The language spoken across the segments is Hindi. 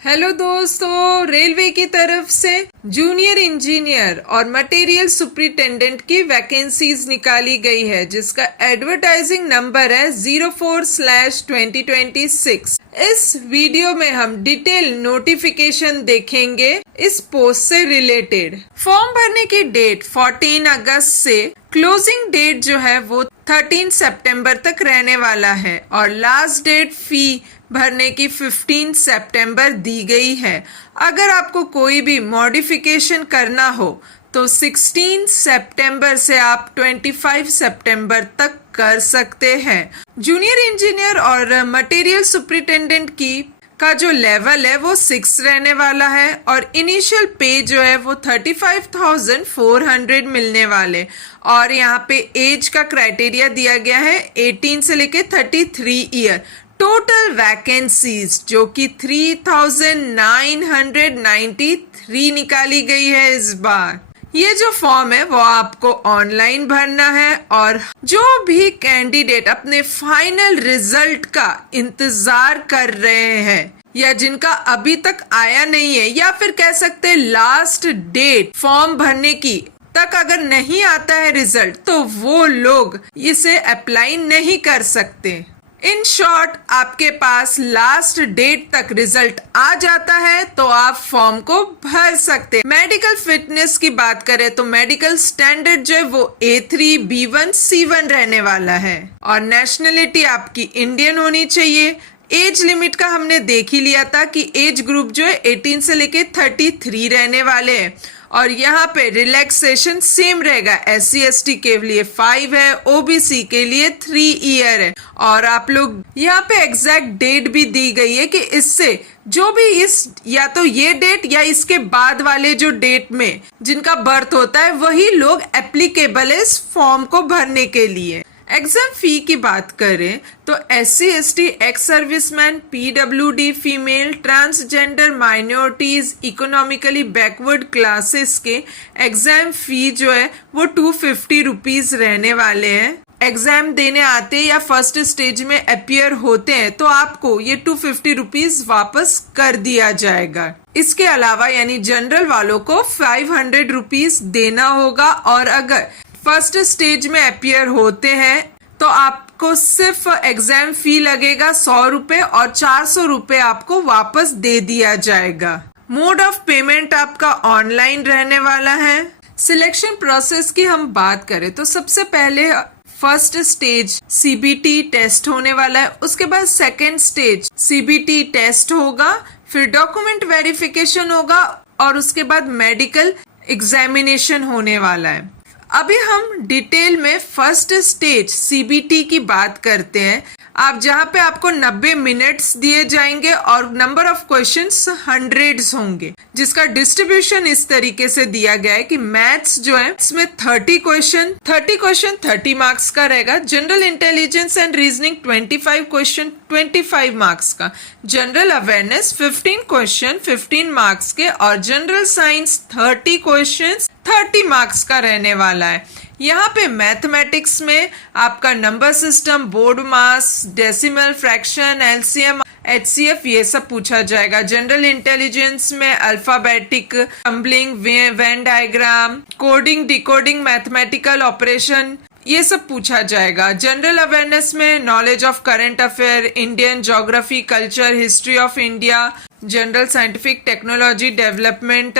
हेलो दोस्तों, रेलवे की तरफ से जूनियर इंजीनियर और मटेरियल सुपरिटेंडेंट की वैकेंसीज निकाली गई है, जिसका एडवर्टाइजिंग नंबर है 04/2026। इस वीडियो में हम डिटेल नोटिफिकेशन देखेंगे इस पोस्ट से रिलेटेड। फॉर्म भरने की डेट 14 अगस्त से क्लोजिंग डेट जो है वो 13 सितंबर तक रहने वाला है और लास्ट डेट फी भरने की 15 सितंबर दी गई है। अगर आपको कोई भी मॉडिफिकेशन करना हो तो 16 सितंबर से आप 25 सितंबर तक कर सकते हैं। जूनियर इंजीनियर और मटेरियल सुपरिटेंडेंट की का जो लेवल है वो 6 रहने वाला है और इनिशियल पे जो है वो 35,400 मिलने वाले। और यहाँ पे एज का क्राइटेरिया दिया गया है 18 से लेके 33 ईयर। टोटल वैकेंसीज जो कि 3,993 निकाली गई है इस बार। ये जो फॉर्म है वो आपको ऑनलाइन भरना है और जो भी कैंडिडेट अपने फाइनल रिजल्ट का इंतजार कर रहे हैं या जिनका अभी तक आया नहीं है या फिर कह सकते हैं लास्ट डेट फॉर्म भरने की तक अगर नहीं आता है रिजल्ट, तो वो लोग इसे अप्लाई नहीं कर सकते। इन शॉर्ट, आपके पास लास्ट डेट तक रिजल्ट आ जाता है तो आप फॉर्म को भर सकते हैं। मेडिकल फिटनेस की बात करें तो मेडिकल स्टैंडर्ड जो है वो A3, B1, C1 रहने वाला है और नेशनलिटी आपकी इंडियन होनी चाहिए। एज लिमिट का हमने देख ही लिया था कि एज ग्रुप जो है 18 से लेके 33 रहने वाले हैं और यहाँ पे रिलैक्सेशन सेम रहेगा। SC/ST के लिए 5 है, OBC के लिए 3 ईयर है और आप लोग यहाँ पे एग्जैक्ट डेट भी दी गई है कि इससे जो भी इस या तो ये डेट या इसके बाद वाले जो डेट में जिनका बर्थ होता है वही लोग एप्लीकेबल है इस फॉर्म को भरने के लिए। एग्जाम फी की बात करें तो SC/ST, ex serviceman, PWD, female, transgender, minorities, economically backward classes के एग्जाम फी जो है वो 250 रुपीज रहने वाले हैं। एग्जाम देने आते या फर्स्ट स्टेज में अपीयर होते हैं तो आपको ये 250 रुपीज वापस कर दिया जाएगा। इसके अलावा यानी जनरल वालों को 500 रुपीज देना होगा और अगर फर्स्ट स्टेज में अपीयर होते हैं तो आपको सिर्फ एग्जाम फी लगेगा 100 रुपए और 400 रुपए आपको वापस दे दिया जाएगा। मोड ऑफ पेमेंट आपका ऑनलाइन रहने वाला है। सिलेक्शन प्रोसेस की हम बात करें तो सबसे पहले फर्स्ट स्टेज CBT टेस्ट होने वाला है, उसके बाद सेकेंड स्टेज CBT टेस्ट होगा, फिर डॉक्यूमेंट वेरिफिकेशन होगा और उसके बाद मेडिकल एग्जामिनेशन होने वाला है। अभी हम डिटेल में फर्स्ट स्टेज CBT की बात करते हैं। आप जहां पे आपको 90 मिनट्स दिए जाएंगे और नंबर ऑफ क्वेश्चंस 100 होंगे, जिसका डिस्ट्रीब्यूशन इस तरीके से दिया गया है कि मैथ्स जो है इसमें 30 क्वेश्चन 30 मार्क्स का रहेगा। General intelligence and reasoning 25 question 25 marks का, जनरल अवेयरनेस 15 क्वेश्चन 15 मार्क्स के और जनरल साइंस 30 क्वेश्चन 30 मार्क्स का रहने वाला है। यहाँ पे मैथमेटिक्स में आपका number system, BODMAS, decimal, fraction, LCM, HCF ये सब पूछा जाएगा। जनरल इंटेलिजेंस में alphabetic, tumbling, Venn diagram, coding, decoding, mathematical operation ये सब पूछा जाएगा। जनरल अवेयरनेस में knowledge of current affair, Indian geography, culture, history of India, general scientific technology development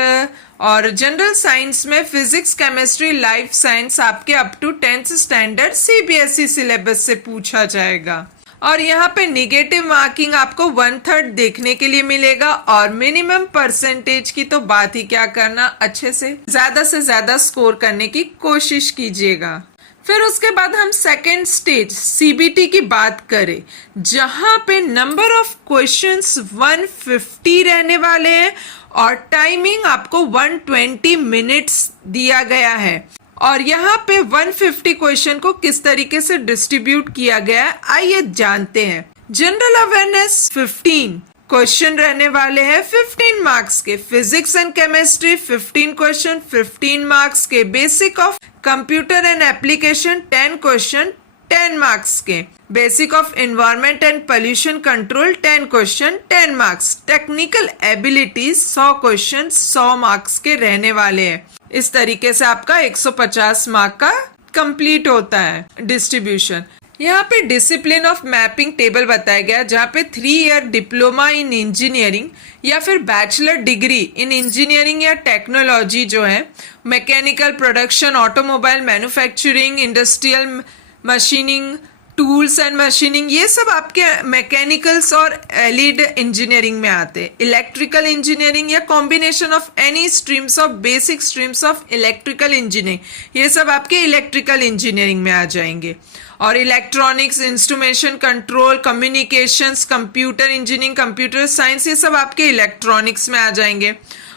और जनरल साइंस में फिजिक्स, केमिस्ट्री, लाइफ साइंस आपके up to 10th standard CBSE syllabus से पूछा जाएगा। और यहाँ पे निगेटिव मार्किंग आपको 1/3 देखने के लिए मिलेगा और मिनिमम परसेंटेज की तो बात ही क्या करना, अच्छे से ज्यादा स्कोर करने की कोशिश कीजिएगा। फिर उसके बाद हम सेकेंड स्टेज CBT की बात करें, जहां पे नंबर ऑफ क्वेश्चंस 150 रहने वाले हैं और टाइमिंग आपको 120 मिनट्स दिया गया है। और यहाँ पे 150 क्वेश्चन को किस तरीके से डिस्ट्रीब्यूट किया गया है आइए जानते हैं। जनरल अवेयरनेस 15 क्वेश्चन रहने वाले हैं 15 मार्क्स के, physics and chemistry 15 question 15 marks के, basic of computer and application 10 question 10 marks के। Basic of environment and pollution control 10 question 10 marks. Technical abilities 100 question 100 marks के रहने वाले हैं। इस तरीके से आपका 150 मार्क का कंप्लीट होता है डिस्ट्रीब्यूशन। यहाँ पे डिसिप्लिन ऑफ मैपिंग टेबल बताया गया, जहाँ पे 3 ईयर डिप्लोमा इन इंजीनियरिंग या फिर बैचलर डिग्री इन इंजीनियरिंग या टेक्नोलॉजी जो है, mechanical, production, automobile, manufacturing, industrial machining, tools and machining, ये सब आपके मैकेनिकल्स और एलिड इंजीनियरिंग में आते हैं। इलेक्ट्रिकल इंजीनियरिंग या combination of any streams of basic streams of electrical engineering, ये सब आपके इलेक्ट्रिकल इंजीनियरिंग में आ जाएंगे। और electronics, instrumentation control, communications, computer engineering, computer science, ये सब आपके इलेक्ट्रॉनिक्स में आ जाएंगे।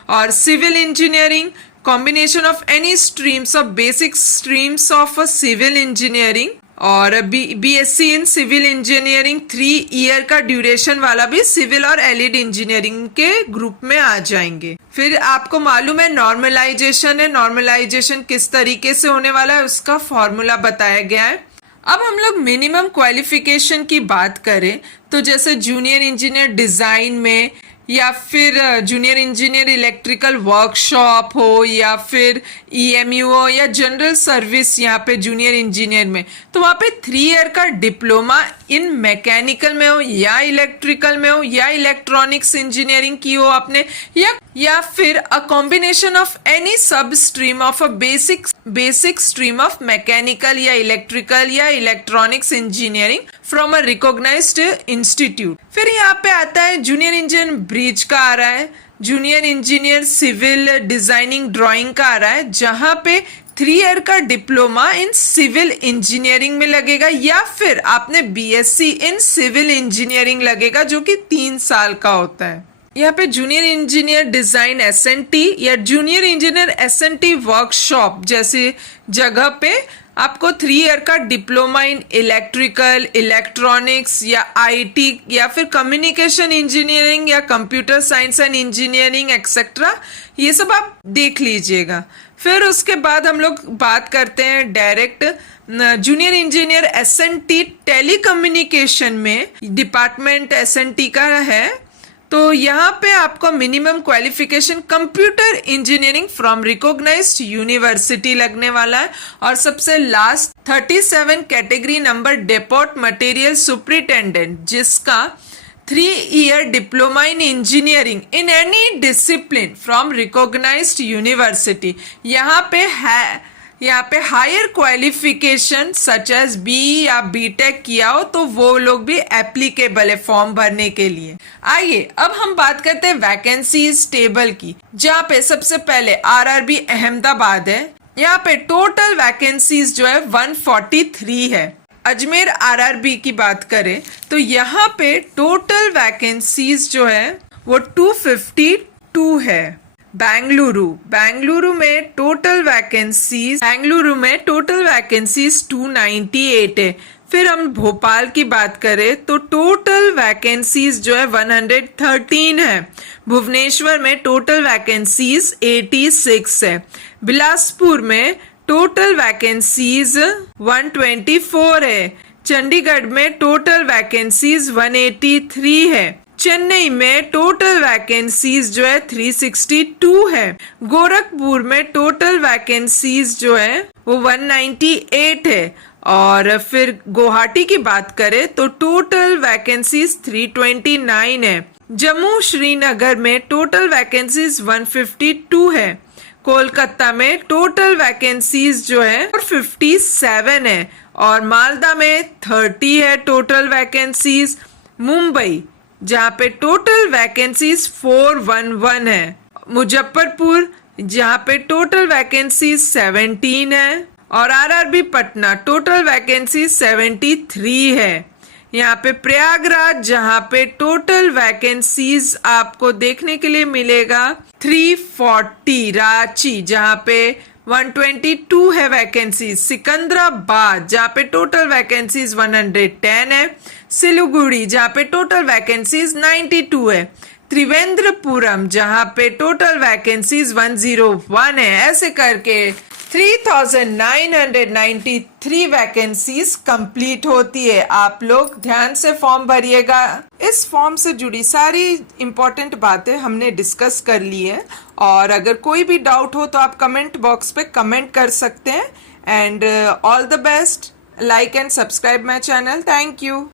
और civil engineering, combination of any streams of basic streams of civil engineering, और BSc in civil engineering 3 year का ड्यूरेशन वाला भी सिविल और एलिड इंजीनियरिंग के ग्रुप में आ जाएंगे। फिर आपको मालूम है नॉर्मलाइजेशन है, नॉर्मलाइजेशन किस तरीके से होने वाला है उसका फॉर्मूला बताया गया है। अब हम लोग मिनिमम क्वालिफिकेशन की बात करें तो जैसे जूनियर इंजीनियर डिजाइन में, या फिर जूनियर इंजीनियर इलेक्ट्रिकल वर्कशॉप हो, या फिर ईएमयू हो, या जनरल सर्विस यहाँ पे जूनियर इंजीनियर में, तो वहाँ पे 3 ईयर का डिप्लोमा इन मैकेनिकल में हो, या इलेक्ट्रिकल में हो, या इलेक्ट्रॉनिक्स इंजीनियरिंग की हो आपने, या फिर a combination of any sub stream of a basic stream of mechanical या इलेक्ट्रिकल या electronics engineering from a recognised institute. फिर यहाँ पे आता है जूनियर इंजीनियर ब्रिज का आ रहा है, junior engineer civil designing drawing का आ रहा है, जहां पे 3 ईयर का डिप्लोमा इन सिविल इंजीनियरिंग में लगेगा, या फिर आपने बीएससी इन सिविल इंजीनियरिंग लगेगा जो कि 3 साल का होता है। यहाँ पे जूनियर इंजीनियर डिजाइन एसएनटी या जूनियर इंजीनियर एसएनटी वर्कशॉप जैसे जगह पे आपको 3 ईयर का डिप्लोमा इन इलेक्ट्रिकल, इलेक्ट्रॉनिक्स या आईटी या फिर कम्युनिकेशन इंजीनियरिंग या computer science and engineering etcetera, ये सब आप देख लीजिएगा। फिर उसके बाद हम लोग बात करते हैं direct junior engineer SNT telecommunication में, डिपार्टमेंट एसएनटी का है, तो यहाँ पे आपको minimum qualification computer engineering from recognised university लगने वाला है। और सबसे last 37 category number depot material superintendent, जिसका 3 ईयर डिप्लोमा इन इंजीनियरिंग इन any discipline from recognised university, यहाँ पे higher qualification such as B या बीटेक किया हो तो वो लोग भी एप्लीकेबल है फॉर्म भरने के लिए। आइए अब हम बात करते हैं वैकेंसीज टेबल की, जहाँ पे सबसे पहले आरआरबी अहमदाबाद है। यहाँ पे टोटल वैकेंसीज जो है 143 है। अजमेर आरआरबी की बात करें तो यहाँ पे टोटल वैकेंसीज जो है वो 252 है। बेंगलुरु में टोटल वैकेंसीज 298 है। फिर हम भोपाल की बात करें तो टोटल वैकेंसीज जो है 113 है। भुवनेश्वर में टोटल वैकेंसीज 86 है। बिलासपुर में टोटल वैकेंसीज 124 है। चंडीगढ़ में टोटल वैकेंसीज 183 है। चेन्नई में टोटल वैकेंसीज जो है 362 है। गोरखपुर में टोटल वैकेंसीज जो है वो 198 है। और फिर गुवाहाटी की बात करें तो टोटल वैकेंसीज 329 है। जम्मू श्रीनगर में टोटल वैकेंसीज 152 है। कोलकाता में टोटल वैकेंसीज जो है 57 है। और मालदा में 30 है टोटल वैकेंसीज। मुंबई जहाँ पे टोटल वैकेंसीज 411 है। मुजफ्फरपुर जहाँ पे टोटल वैकेंसीज 17 है। और आरआरबी पटना टोटल वैकेंसीज 73 है। यहाँ पे प्रयागराज जहाँ पे टोटल वैकेंसीज आपको देखने के लिए मिलेगा 340। रांची जहाँ पे 122 है वैकेंसीज। सिकंदराबाद जहाँ पे टोटल वैकेंसीज 110 है। सिलीगुड़ी जहाँ पे टोटल वैकेंसीज 92 है। त्रिवेंद्रपुरम जहाँ पे टोटल वैकेंसीज 101 है। ऐसे करके 3,993 वैकेंसीज कंप्लीट होती है। आप लोग ध्यान से फॉर्म भरिएगा। इस फॉर्म से जुड़ी सारी इंपॉर्टेंट बातें हमने डिस्कस कर ली है, और अगर कोई भी डाउट हो तो आप कमेंट बॉक्स पे कमेंट कर सकते हैं। And all the best, like and subscribe my channel. Thank you.